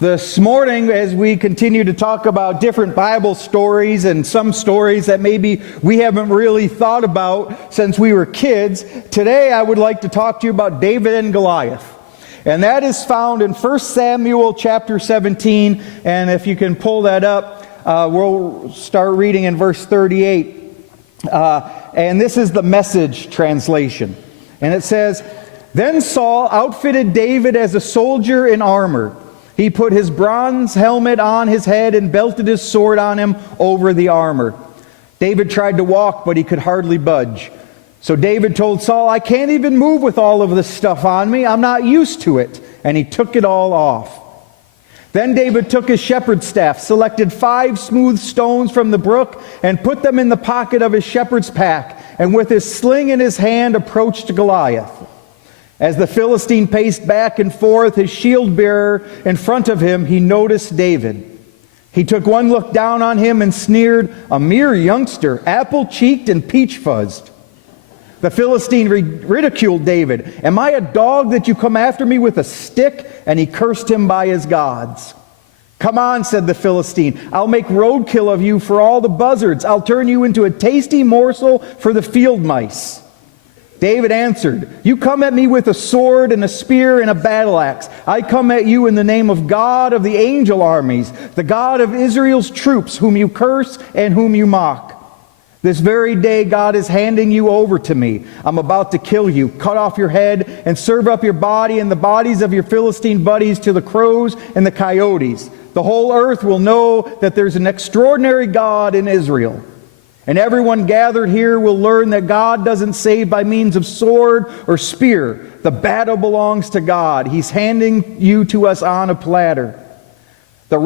This morning, as we continue to talk about different Bible stories and some stories that maybe we haven't really thought about since we were kids, today I would like to talk to you about David and Goliath. And that is found in 1 Samuel chapter 17. And if you can pull that up, we'll start reading in verse 38. And this is the Message translation. And it says, "Then Saul outfitted David as a soldier in armor. He put his bronze helmet on his head and belted his sword on him over the armor. David tried to walk, but he could hardly budge. So David told Saul, 'I can't even move with all of this stuff on me. I'm not used to it.' And he took it all off. Then David took his shepherd's staff, selected 5 smooth stones from the brook, and put them in the pocket of his shepherd's pack, and with his sling in his hand approached Goliath. As the Philistine paced back and forth, his shield-bearer in front of him, he noticed David. He took one look down on him and sneered, 'A mere youngster, apple-cheeked and peach-fuzzed.' The Philistine ridiculed David. 'Am I a dog that you come after me with a stick?' And he cursed him by his gods. 'Come on,' said the Philistine, 'I'll make roadkill of you for all the buzzards. I'll turn you into a tasty morsel for the field mice.' David answered, 'You come at me with a sword and a spear and a battle axe. I come at you in the name of God of the angel armies, the God of Israel's troops, whom you curse and whom you mock. This very day God is handing you over to me. I'm about to kill you, cut off your head, and serve up your body and the bodies of your Philistine buddies to the crows and the coyotes. The whole earth will know that there's an extraordinary God in Israel. And everyone gathered here will learn that God doesn't save by means of sword or spear. The battle belongs to God. He's handing you to us on a platter.' That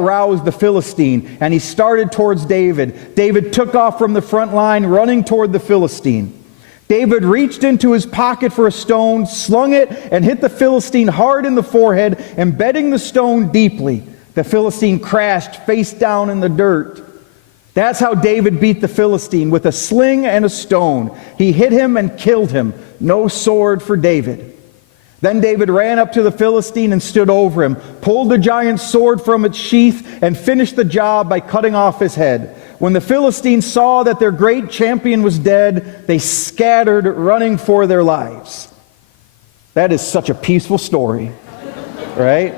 roused the Philistine, and he started towards David. David took off from the front line, running toward the Philistine. David reached into his pocket for a stone, slung it, and hit the Philistine hard in the forehead, embedding the stone deeply. The Philistine crashed face down in the dirt. That's how David beat the Philistine, with a sling and a stone. He hit him and killed him. No sword for David. Then David ran up to the Philistine and stood over him, pulled the giant's sword from its sheath, and finished the job by cutting off his head. When the Philistines saw that their great champion was dead, they scattered, running for their lives." That is such a peaceful story, right?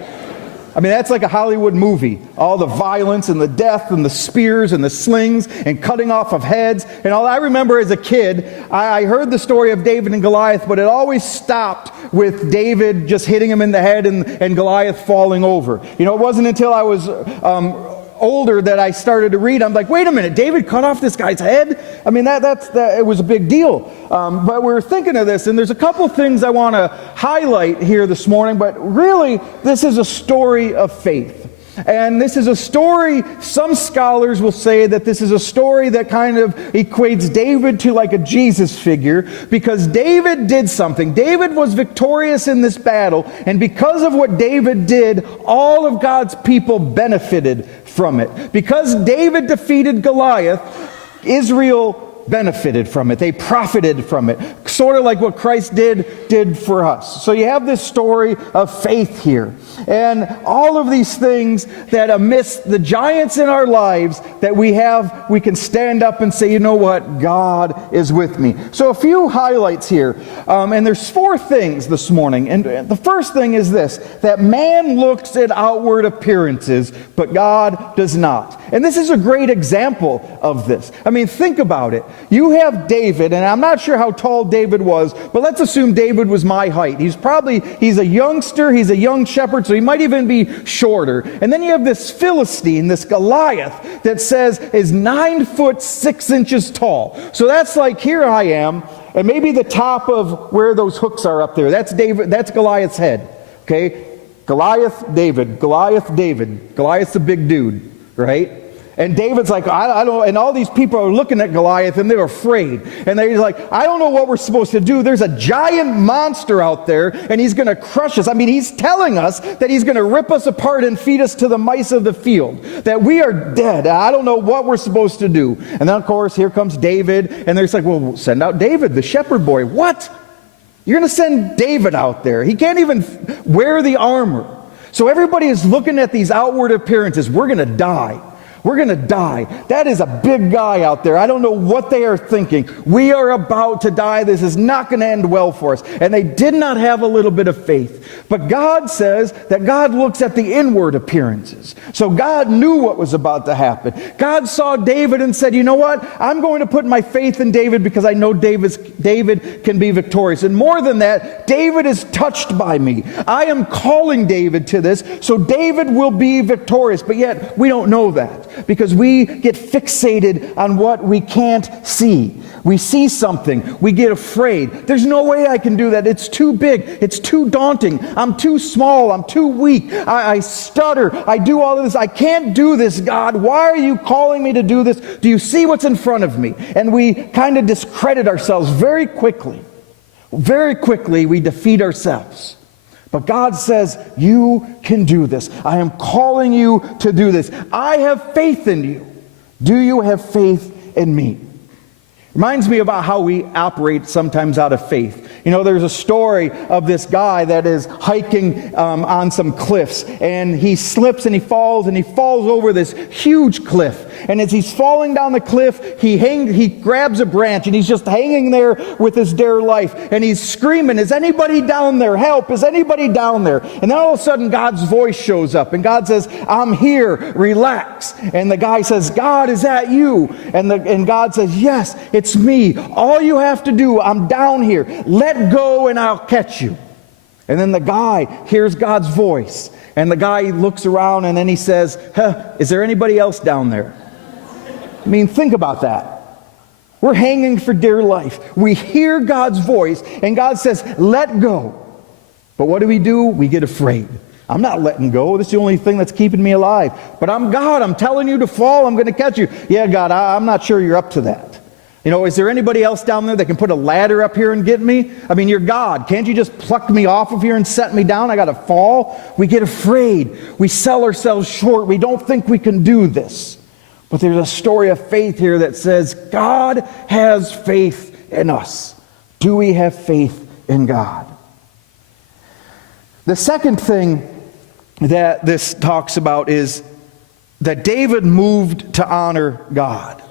I mean, that's like a Hollywood movie. All the violence and the death and the spears and the slings and cutting off of heads. And all I remember as a kid, I heard the story of David and Goliath, but it always stopped with David just hitting him in the head and Goliath falling over. You know, it wasn't until I was older that I started to read. I'm like, wait a minute, David cut off this guy's head? I mean, it was a big deal. But we're thinking of this, and there's a couple things I want to highlight here this morning, but really, this is a story of faith. And this is a story, some scholars will say that this is a story that kind of equates David to like a Jesus figure, because David did something. David was victorious in this battle, and because of what David did, all of God's people benefited from it. Because David defeated Goliath, Israel benefited from it. They profited from it. Sort of like what Christ did for us. So you have this story of faith here. And all of these things that amidst the giants in our lives that we can stand up and say, you know what? God is with me. So a few highlights here. And there's 4 things this morning. And the first thing is this, that man looks at outward appearances, but God does not. And this is a great example of this. I mean, think about it. You have David, and I'm not sure how tall David was, but let's assume David was my height. He's a youngster, he's a young shepherd, so he might even be shorter. And then you have this Philistine, this Goliath, that says is 9 foot 6 inches tall. So that's like, here I am, and maybe the top of where those hooks are up there. That's Goliath's head. Okay? Goliath, David. Goliath's a big dude, right? And David's like, I don't, and all these people are looking at Goliath and they're afraid. And they're like, I don't know what we're supposed to do. There's a giant monster out there and he's going to crush us. I mean, he's telling us that he's going to rip us apart and feed us to the mice of the field, that we are dead. I don't know what we're supposed to do. And then, of course, here comes David. And they're like, well, send out David, the shepherd boy. What? You're going to send David out there? He can't even wear the armor. So everybody is looking at these outward appearances. We're going to die. We're going to die. That is a big guy out there. I don't know what they are thinking. We are about to die. This is not going to end well for us. And they did not have a little bit of faith. But God says that God looks at the inward appearances. So God knew what was about to happen. God saw David and said, you know what? I'm going to put my faith in David because I know David can be victorious. And more than that, David is touched by me. I am calling David to this, so David will be victorious. But yet, we don't know that, because we get fixated on what we can't see. We see something, we get afraid. There's no way I can do that. It's too big. It's too daunting. I'm too small. I'm too weak. I stutter. I do all of this. I can't do this, God. Why are you calling me to do this? Do you see what's in front of me? And we kind of discredit ourselves very quickly. Very quickly, we defeat ourselves. But God says, you can do this. I am calling you to do this. I have faith in you. Do you have faith in me? Reminds me about how we operate sometimes out of faith. You know, there's a story of this guy that is hiking on some cliffs, and he slips and he falls over this huge cliff. And as he's falling down the cliff, he grabs a branch and he's just hanging there with his dear life. And he's screaming, is anybody down there? Help, is anybody down there? And then all of a sudden God's voice shows up and God says, I'm here, relax. And the guy says, God, is that you? And God says, yes, it's me. All you have to do, I'm down here. Let go and I'll catch you. And then the guy hears God's voice. And the guy looks around and then he says, is there anybody else down there? I mean, think about that. We're hanging for dear life. We hear God's voice and God says, let go. But what do? We get afraid. I'm not letting go. This is the only thing that's keeping me alive. But I'm God. I'm telling you to fall. I'm going to catch you. Yeah, God, I'm not sure you're up to that. You know, is there anybody else down there that can put a ladder up here and get me? I mean, you're God. Can't you just pluck me off of here and set me down? I got to fall. We get afraid. We sell ourselves short. We don't think we can do this. But there's a story of faith here that says God has faith in us. Do we have faith in God? The second thing that this talks about is that David moved to honor God.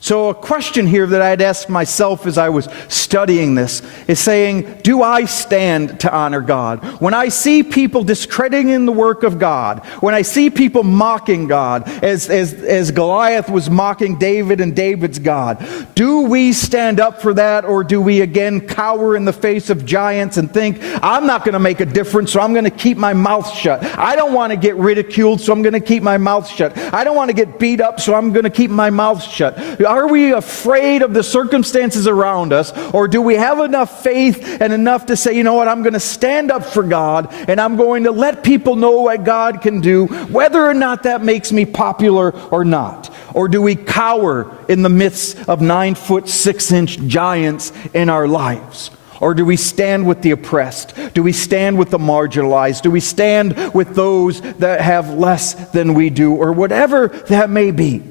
So a question here that I'd asked myself as I was studying this is saying, do I stand to honor God? When I see people discrediting the work of God, when I see people mocking God, as Goliath was mocking David and David's God, do we stand up for that, or do we again cower in the face of giants and think, I'm not going to make a difference, so I'm going to keep my mouth shut. I don't want to get ridiculed, so I'm going to keep my mouth shut. I don't want to get beat up, so I'm going to keep my mouth shut. Are we afraid of the circumstances around us, or do we have enough faith and enough to say, you know what, I'm going to stand up for God and I'm going to let people know what God can do, whether or not that makes me popular or not? Or do we cower in the midst of 9-foot-6-inch giants in our lives? Or do we stand with the oppressed? Do we stand with the marginalized? Do we stand with those that have less than we do? Or whatever that may be.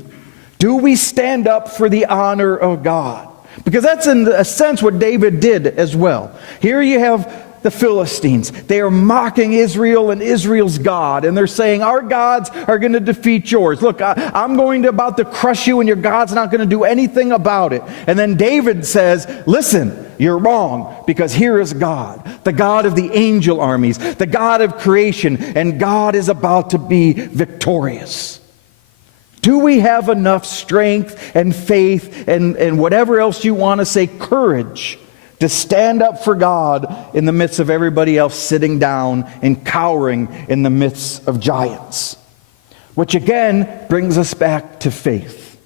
Do we stand up for the honor of God? Because that's in a sense what David did as well. Here you have the Philistines. They are mocking Israel and Israel's God. And they're saying, our gods are going to defeat yours. Look, I'm going to about to crush you and your God's not going to do anything about it. And then David says, listen, you're wrong, because here is God, the God of the angel armies, the God of creation, and God is about to be victorious. Do we have enough strength and faith and whatever else you want to say, courage, to stand up for God in the midst of everybody else sitting down and cowering in the midst of giants? Which again brings us back to faith.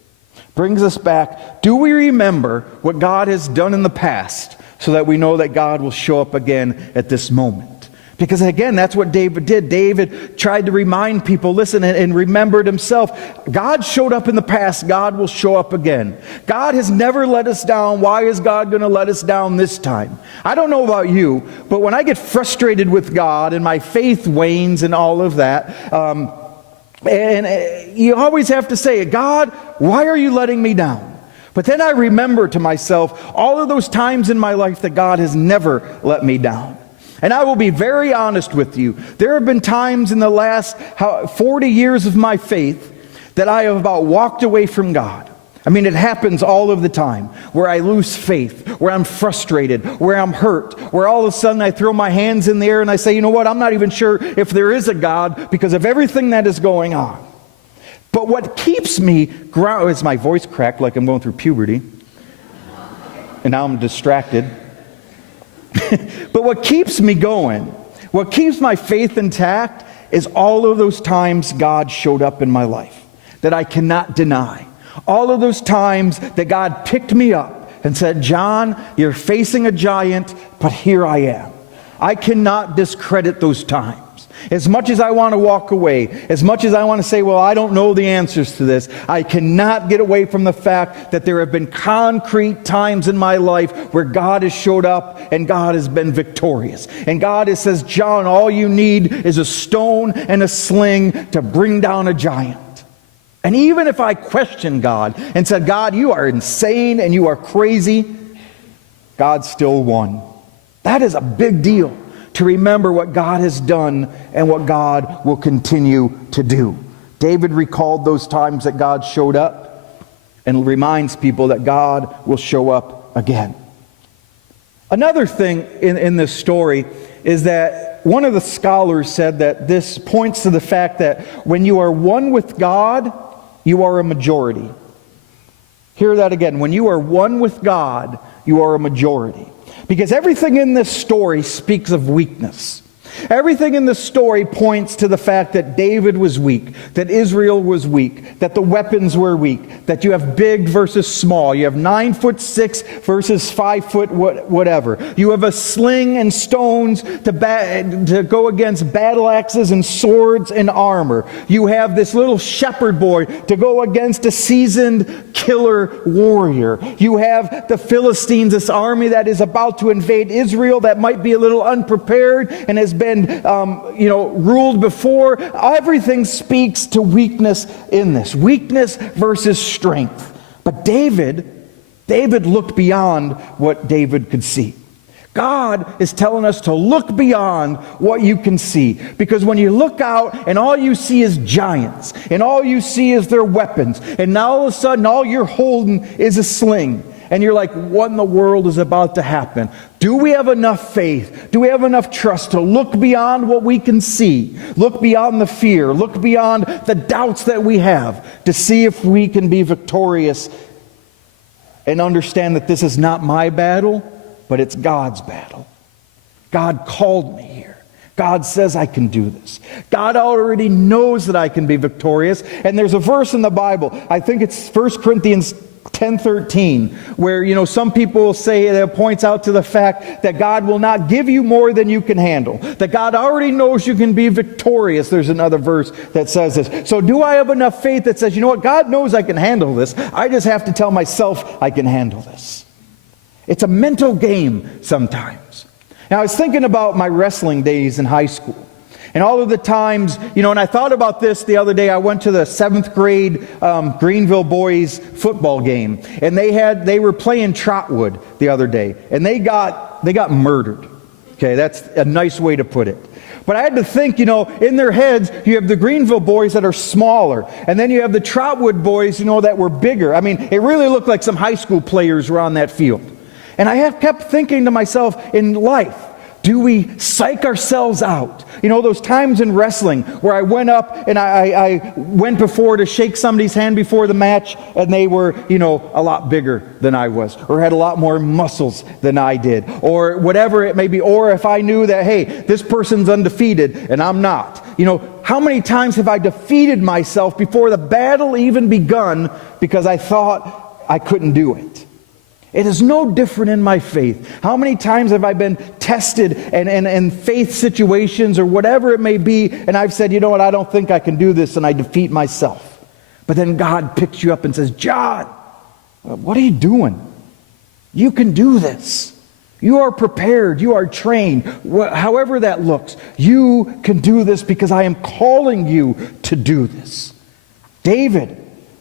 Brings us back, do we remember what God has done in the past so that we know that God will show up again at this moment? Because again, that's what David did. David tried to remind people, listen, and remembered himself. God showed up in the past. God will show up again. God has never let us down. Why is God going to let us down this time? I don't know about you, but when I get frustrated with God and my faith wanes and all of that, and you always have to say, God, why are you letting me down? But then I remember to myself all of those times in my life that God has never let me down. And I will be very honest with you. There have been times in the last 40 years of my faith that I have about walked away from God. I mean, it happens all of the time, where I lose faith, where I'm frustrated, where I'm hurt, where all of a sudden I throw my hands in the air and I say, you know what, I'm not even sure if there is a God because of everything that is going on. But what keeps me grounded, is my voice cracked like I'm going through puberty, and now I'm distracted. But what keeps me going, what keeps my faith intact, is all of those times God showed up in my life that I cannot deny. All of those times that God picked me up and said, John, you're facing a giant, but here I am. I cannot discredit those times. As much as I want to walk away, as much as I want to say, well, I don't know the answers to this, I cannot get away from the fact that there have been concrete times in my life where God has showed up and God has been victorious. And God says, John, all you need is a stone and a sling to bring down a giant. And even if I questioned God and said, God, you are insane and you are crazy, God still won. That is a big deal, to remember what God has done and what God will continue to do. David recalled those times that God showed up and reminds people that God will show up again. Another thing in this story is that one of the scholars said that this points to the fact that when you are one with God, you are a majority. Hear that again. When you are one with God, you are a majority. Because everything in this story speaks of weakness. Everything in this story points to the fact that David was weak, that Israel was weak, that the weapons were weak, that you have big versus small. You have 9'6" versus 5 foot whatever. You have a sling and stones to go against battle axes and swords and armor. You have this little shepherd boy to go against a seasoned killer warrior. You have the Philistines, this army that is about to invade Israel that might be a little unprepared and has been ruled before. Everything speaks to weakness in this. Weakness versus strength. But David looked beyond what David could see. God is telling us to look beyond what you can see. Because when you look out and all you see is giants, and all you see is their weapons, and now all of a sudden all you're holding is a sling, and you're like, what in the world is about to happen? Do we have enough faith? Do we have enough trust to look beyond what we can see? Look beyond the fear. Look beyond the doubts that we have to see if we can be victorious and understand that this is not my battle, but it's God's battle. God called me here. God says I can do this. God already knows that I can be victorious. And there's a verse in the Bible, I think it's 1 Corinthians 10:13, where some people will say, that points out to the fact that God will not give you more than you can handle, that God already knows you can be victorious. There's another verse that says this. So do I have enough faith that says, you know what, God knows I can handle this, I just have to tell myself I can handle this? It's a mental game sometimes. Now I was thinking about my wrestling days in high school. And all of the times, and I thought about this the other day. I went to the 7th grade Greenville boys football game, and they were playing Trotwood the other day, and they got murdered. Okay, that's a nice way to put it. But I had to think, in their heads, you have the Greenville boys that are smaller, and then you have the Trotwood boys, that were bigger. I mean, it really looked like some high school players were on that field. And I have kept thinking to myself, in life, do we psych ourselves out? Those times in wrestling where I went up and I went before to shake somebody's hand before the match, and they were, a lot bigger than I was, or had a lot more muscles than I did, or whatever it may be. Or if I knew that, hey, this person's undefeated and I'm not. How many times have I defeated myself before the battle even begun because I thought I couldn't do it? It is no different in my faith. How many times have I been tested in faith situations or whatever it may be, and I've said, you know what, I don't think I can do this, and I defeat myself. But then God picks you up and says, John, what are you doing? You can do this. You are prepared. You are trained. However that looks, you can do this because I am calling you to do this. David,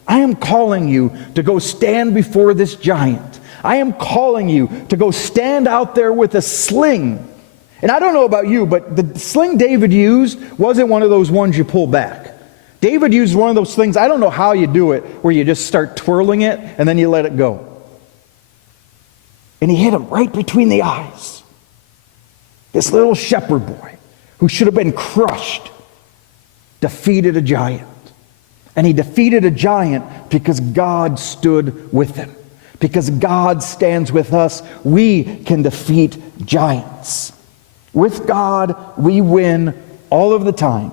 I am calling you to go stand before this giant. I am calling you to go stand out there with a sling. And I don't know about you, but the sling David used wasn't one of those ones you pull back. David used one of those things, I don't know how you do it, where you just start twirling it and then you let it go. And he hit him right between the eyes. This little shepherd boy, who should have been crushed, defeated a giant. And he defeated a giant because God stood with him. Because God stands with us, we can defeat giants. With God, we win all of the time.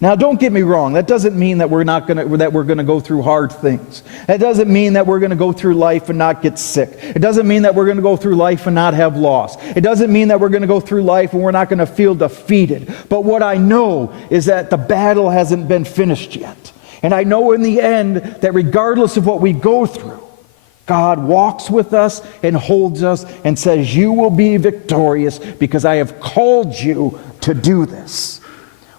Now, don't get me wrong. That doesn't mean that we're going to go through hard things. That doesn't mean that we're going to go through life and not get sick. It doesn't mean that we're going to go through life and not have loss. It doesn't mean that we're going to go through life and we're not going to feel defeated. But what I know is that the battle hasn't been finished yet. And I know in the end that regardless of what we go through, God walks with us and holds us and says, you will be victorious because I have called you to do this.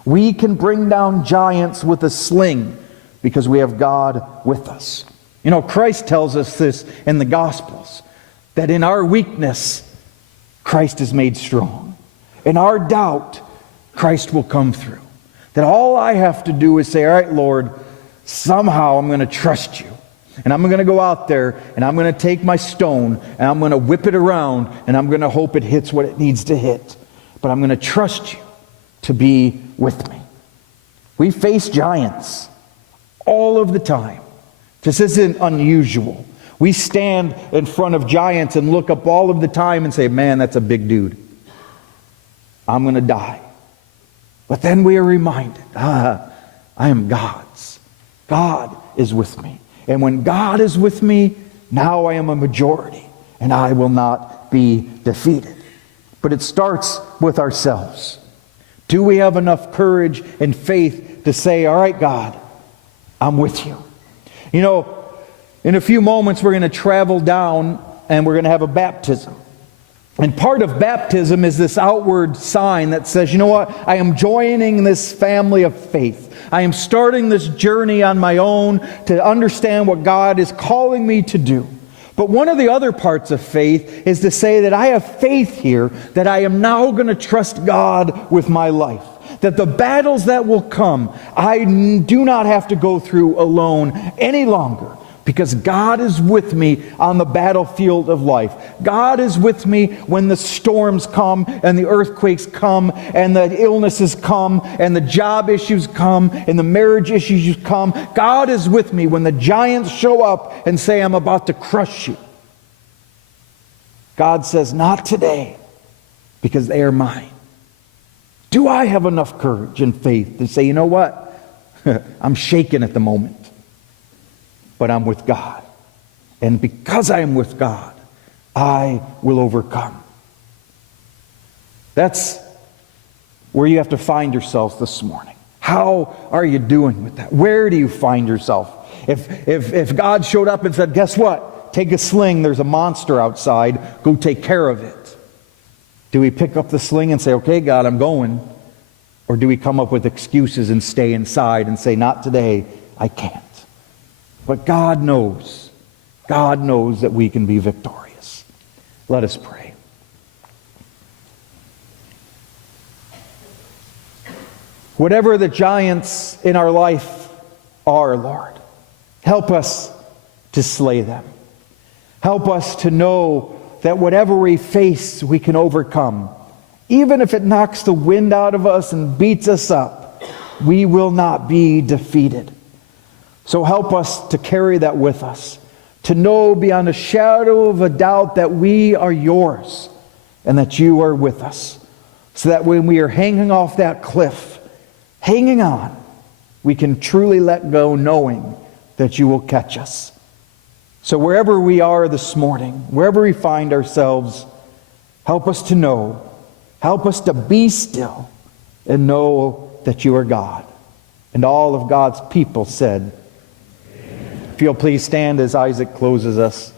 We can bring down giants with a sling because we have God with us. You know, Christ tells us this in the Gospels, that in our weakness, Christ is made strong. In our doubt, Christ will come through. That all I have to do is say, all right, Lord, somehow I'm going to trust you. And I'm going to go out there and I'm going to take my stone and I'm going to whip it around and I'm going to hope it hits what it needs to hit. But I'm going to trust you to be with me. We face giants all of the time. This isn't unusual. We stand in front of giants and look up all of the time and say, man, that's a big dude. I'm going to die. But then we are reminded, I am God's. God is with me. And when God is with me, now I am a majority and I will not be defeated. But it starts with ourselves. Do we have enough courage and faith to say, all right, God, I'm with you? You know, in a few moments we're going to travel down and we're going to have a baptism. And part of baptism is this outward sign that says, you know what, I am joining this family of faith. I am starting this journey on my own to understand what God is calling me to do. But one of the other parts of faith is to say that I have faith here that I am now going to trust God with my life. That the battles that will come, I do not have to go through alone any longer. Because God is with me on the battlefield of life. God is with me when the storms come and the earthquakes come and the illnesses come and the job issues come and the marriage issues come. God is with me when the giants show up and say, I'm about to crush you. God says, not today, because they are mine. Do I have enough courage and faith to say, you know what? I'm shaken at the moment. But I'm with God. And because I am with God, I will overcome. That's where you have to find yourselves this morning. How are you doing with that? Where do you find yourself? If God showed up and said, guess what? Take a sling, there's a monster outside, go take care of it. Do we pick up the sling and say, okay, God, I'm going? Or do we come up with excuses and stay inside and say, not today, I can't? But God knows that we can be victorious. Let us pray. Whatever the giants in our life are, Lord, help us to slay them. Help us to know that whatever we face, we can overcome. Even if it knocks the wind out of us and beats us up, we will not be defeated. So help us to carry that with us, to know beyond a shadow of a doubt that we are yours and that you are with us, so that when we are hanging off that cliff, hanging on, we can truly let go knowing that you will catch us. So wherever we are this morning, wherever we find ourselves, help us to know, help us to be still and know that you are God. And all of God's people said, Amen. If you'll please stand as Isaac closes us.